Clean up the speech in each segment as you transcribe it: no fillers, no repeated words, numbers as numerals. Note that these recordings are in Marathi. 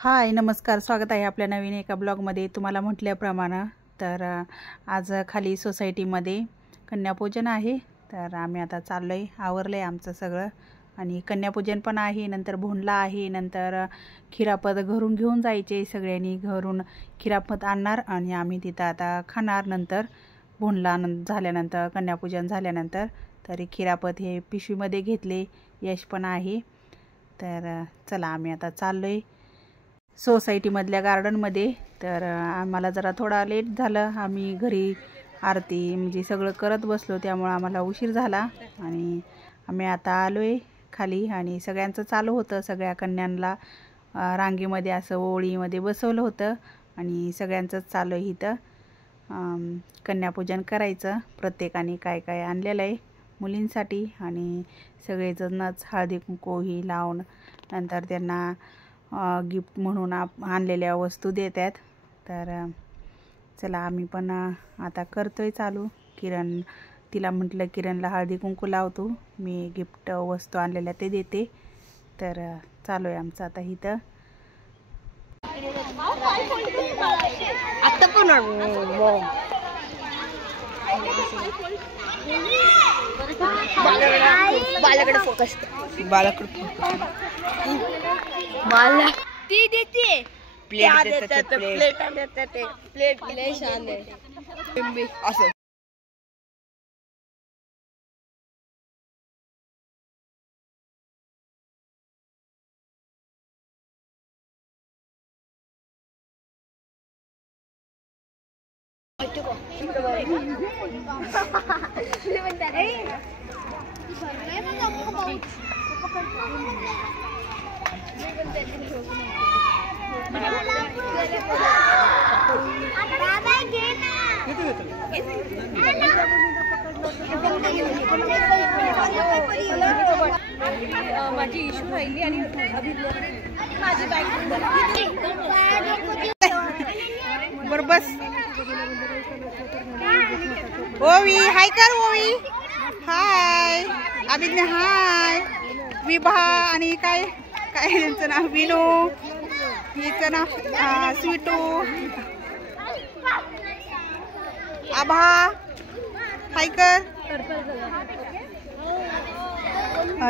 हाय नमस्कार, स्वागत आहे आपल्या नवीन एका ब्लॉगमध्ये। तुम्हाला म्हटल्याप्रमाणे तर आज खाली सोसायटीमध्ये कन्यापूजन आहे। तर आम्ही आता चाललो आहे, आवरलं आहे आमचं सगळं आणि कन्यापूजन पण आहे, नंतर भोंडला आहे, नंतर खिरापत घरून घेऊन जायचे। सगळ्यांनी घरून खिरापत आणणार आणि आम्ही तिथं आता खाणार। नंतर भोंडला झाल्यानंतर कन्यापूजन झाल्यानंतर तरी खिरापत हे पिशवीमध्ये घेतले, यश पण आहे। तर चला आम्ही आता चाललो आहे सोसायटीमधल्या गार्डनमध्ये। तर आम्हाला जरा थोडा लेट झालं, आम्ही घरी आरती म्हणजे सगळं करत बसलो, त्यामुळे आम्हाला उशीर झाला आणि आम्ही आता आलो आहे खाली। आणि सगळ्यांचं चालू होतं, सगळ्या कन्यांना रांगेमध्ये असं ओळीमध्ये बसवलं होतं आणि सगळ्यांचंच चालू आहे इथं कन्यापूजन करायचं। प्रत्येकाने काय काय आणलेलं आहे मुलींसाठी आणि सगळेजणच हळदी कुंकूही लावून नंतर त्यांना गिफ्ट म्हणून आणलेल्या वस्तू देतात। तर चला आम्ही पण आता करतोय चालू। किरण तिला म्हटलं किरणला हळदी कुंकू लावतो, मी गिफ्ट वस्तू आणलेल्या ते देते। तर चालू आहे आमचं आता इथं। आता पण बालाकडे फोकस बाला ती देते प्लेट देतात, प्लेट लय छान आहे असं। माझी इशू राहिली आणि माझी बरं बस। ओवी हाय कर, ओवी हाय, अभिज्ञा हाय, विभा आणि काय काय त्यांचं नाव विनू, हिचं नाव स्वीटू, आभा हाय कर।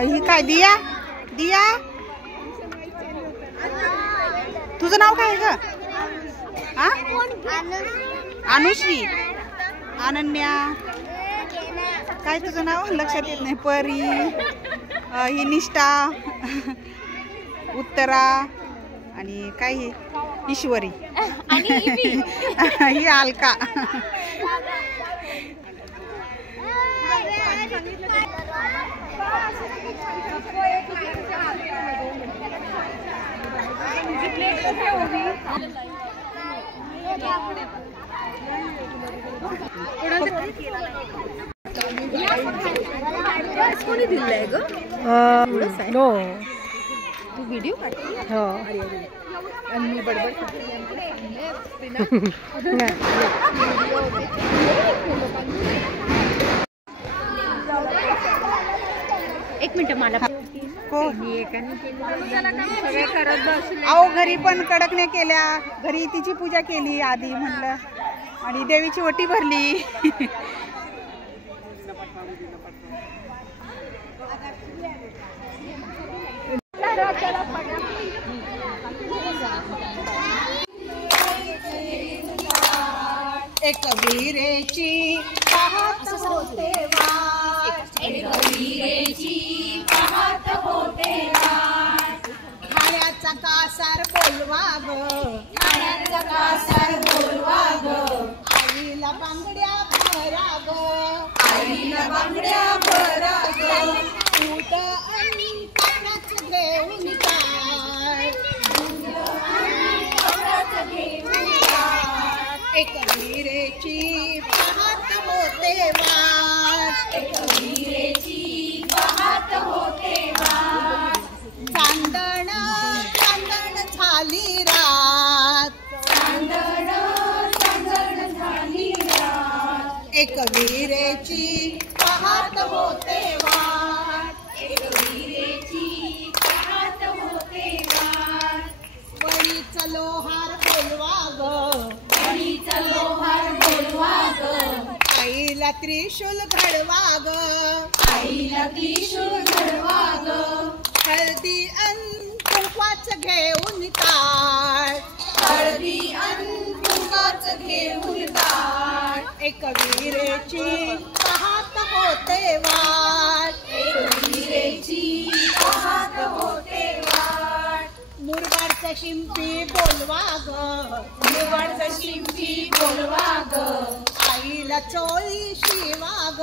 ही काय दिया, दिया तुझं नाव काय ग? अनुश्री, अनन्या, काय तुझं नाव लक्षात येत नाही, परी, ही निष्ठा, उत्तरा आणि काय ही ईश्वरी ही अलका। कोणी दिलंय ग? नो तू व्हिडिओ हो आणि मी बडबड एक मिनिट मला हो। सगळे करत बसले। अहो घरी पण कडकण्या केल्या, घरी तिची पूजा केली आधी म्हणलं आणि देवीची ओटी भरली। एक वीरेची पाहत होते वाट, एक वीरेची पाहत होते वाट, खाण्याचा कासार बोलवा ग, खाण्याचा कासार बोलवा ग, आईला बांगड्या भरा ग, आईला बांगड्या भरा ग, दूध आणि ताटाच घेऊन काय, दूध आणि ताटाच घेऊन काय, एक वीरेची पाहत होते वाट, एक वीरेची पाहत होते वाट, चांदण चांदण झाली रात, चांदण चांदण झाली रात, एक वीरेची पाहत होते वाट, एक वीरेची पाहत होते वाट, वळी चलो हार बोलवा ग, आईला त्रिशूल घडवा ग, हळदी अन कुंकवाच घेऊन ताट, एक वीरेची पाहत होते वाट, मुरबाडचा शिंपी बोलवा ग, आईला चोळी शिवा ग,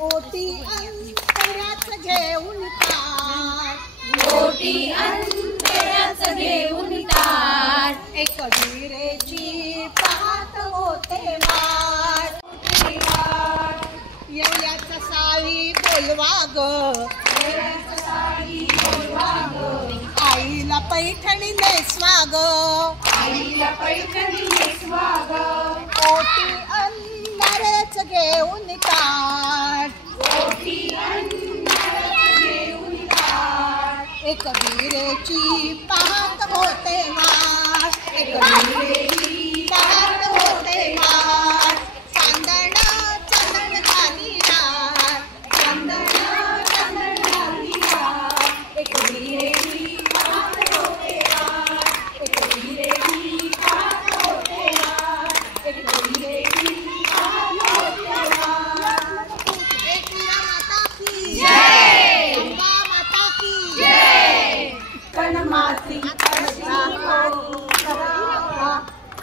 ओटी अंतऱ्याच घेऊन ताट, एक वीरेची पाहत होते वाट, येवल्याचा साळी बोलवा ग, आईला पैठणी नेसवा ग, ओटी अंधारेच घेऊन ताट, एक वीरेची पाहत होते वाट, एक वीरेची पाहत होते वाट, चांदण चंदन घाली रात, एक वीरेची पाहत होते वाट, एक वीरेची पाहत होते वाट, एक वीरेची पाहत होते वाट. एकला माता की जय, अंबा माता की जय. कणमाती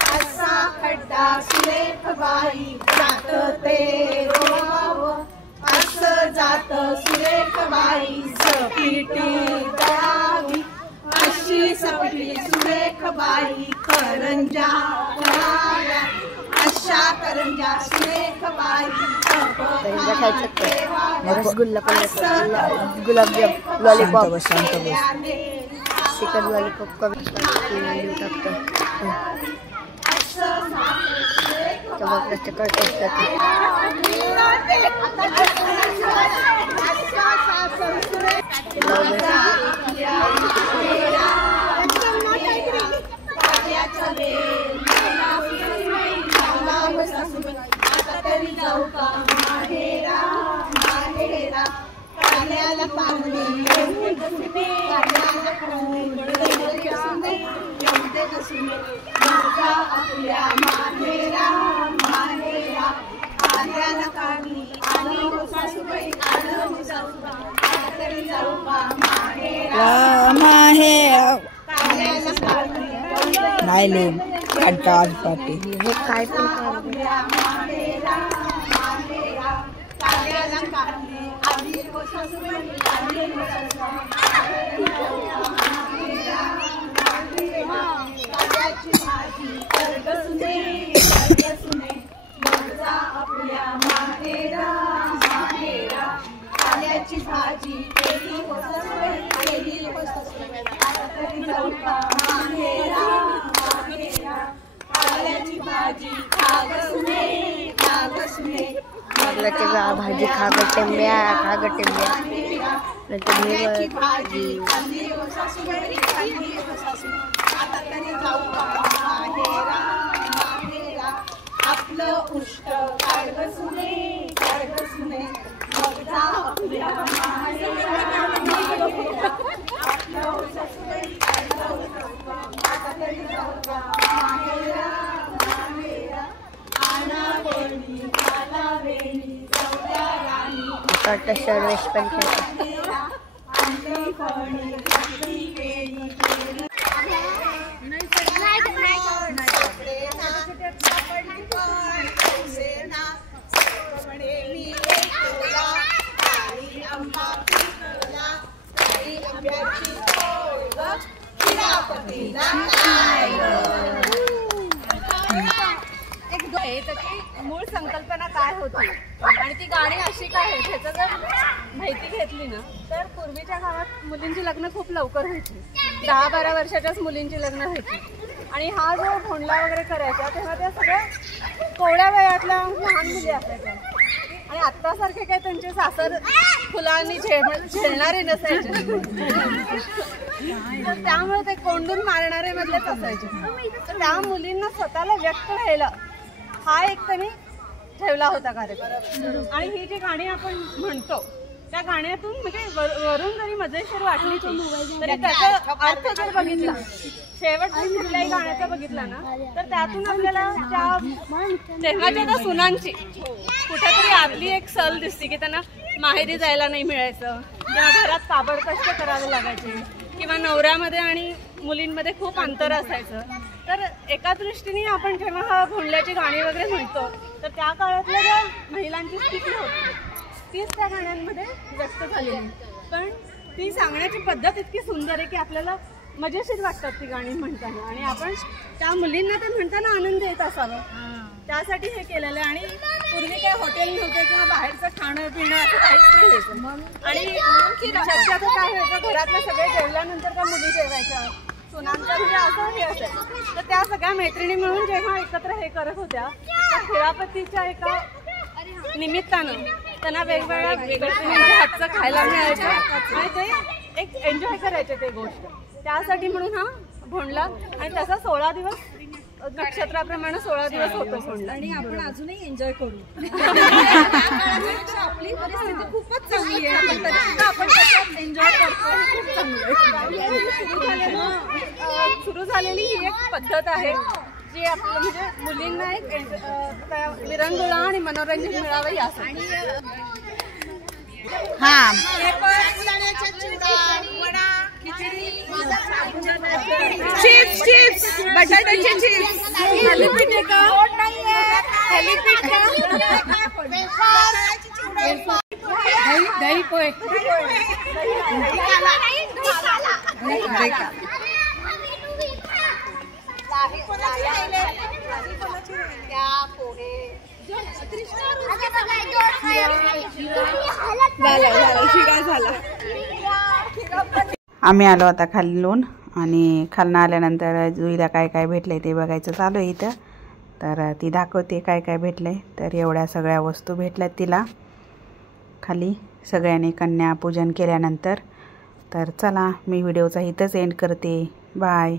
असा खड्डा सुरेख बाई जात ते रोवाव, असं जात सुरेख बाई सपिटी दळावी, अशी सपिटी सुरेख बाई करंजा कराव्या, अशा करंजा सुरेख बाई रसगुल्ला पण गुलाबजाम, लॉलीपॉप, चिकन लॉलीपॉप कमी टाकतात. नाही आज पाठी हे काय भाजी खागटेंब्या आपलं उष्ट काढगसुने सर्वेश पण मूळ संकल्पना काय होती आणि ती गाणी अशी काय आहेत ह्याचं जर माहिती घेतली ना तर पूर्वीच्या काळात मुलींची लग्न खूप लवकर व्हायची. 10-12 वर्षाच्याच मुलींची लग्न व्हायची आणि हा जो भोंडला वगैरे करायचा तेव्हा त्या सगळ्या कोवळ्या वयातल्या लहान मुली असायच्या आणि आत्तासारखे काय त्यांचे सासर फुलांनी झेलणारे नसायचे, तर त्यामुळे ते कोंडून मारणारे मधलेच असायचे. तर त्या मुलींना स्वतःला व्यक्त व्हायला हा एक त्यांनी ठेवला होता कार्यक्रम. आणि ही जी गाणी आपण म्हणतो त्या गाण्यातून म्हणजे वरून जरी मजेशीर वाटली तरी त्याचा अर्थ जर बघितला, शेवट कुठल्याही गाण्याचा बघितला ना, तर त्यातून आपल्याला तेव्हाच्या त्या सुनांची कुठेतरी आतली एक सल दिसते की त्यांना माहेरी जायला नाही मिळायचं, किंवा घरात काबड कष्ट करावे लागायचे, किंवा नवऱ्यामध्ये आणि मुलींमध्ये खूप अंतर असायचं. तर एका दृष्टीने आपण जेव्हा हा भोंडल्याची गाणी वगैरे म्हणतो तर त्या काळातल्या ज्या महिलांची स्थिती होती तीच त्या गाण्यांमध्ये व्यक्त झालेली. पण ती सांगण्याची पद्धत इतकी सुंदर आहे की आपल्याला मजेशीर वाटतात ती गाणी म्हणताना, आणि आपण त्या मुलींना ते म्हणताना आनंद येत असावा त्यासाठी हे केलेलं आहे. आणि पूर्वी काही हॉटेल नव्हते किंवा बाहेरचं खाणं पिणं असं काहीच नव्हतं. आणि शक्यतो काय व्हायचं, घरातले सगळे जेवल्यानंतर त्या मुली जेवायच्या, सुनांचं म्हणजे असं हे असेल तर त्या सगळ्या मैत्रिणी मिळून जेव्हा एकत्र हे करत होत्या, त्या खेळापतीच्या एका निमित्तानं त्यांना वेगवेगळ्या हातचं खायला मिळायचं आणि ते एक एन्जॉय करायचे ते गोष्ट. त्यासाठी म्हणून हा भोंडला, आणि तसा 16 दिवस नक्षत्राप्रमाणे 16 दिवस होतो भोंडला. आणि आपण अजूनही एन्जॉय करू. आपली परिस्थिती खूपच चांगली आहे, आपण त्याच्यात एन्जॉय करतो, खूप चांगलं. सुरू झालेली ही एक पद्धत आहे जी आपलं म्हणजे मुलींना एक विरंगुळा आणि मनोरंजन मिळावं यासाठी. हा चिप्स चिप्स बटाट्याचे चिप्स, थालीपीठ आहे का, थालीपीठ दही पोहे, आम्ही आलो आता खालून, आणि खालून आल्यानंतर जुईला काय काय भेटलंय ते बघायचं चालू आहे इथं. तर ती दाखवते काय काय भेटलंय. तर एवढ्या सगळ्या वस्तू भेटल्यात तिला खाली सगळ्यांनी कन्या पूजन केल्यानंतर. तर चला मी व्हिडिओचा इथंच एंड करते. बाय.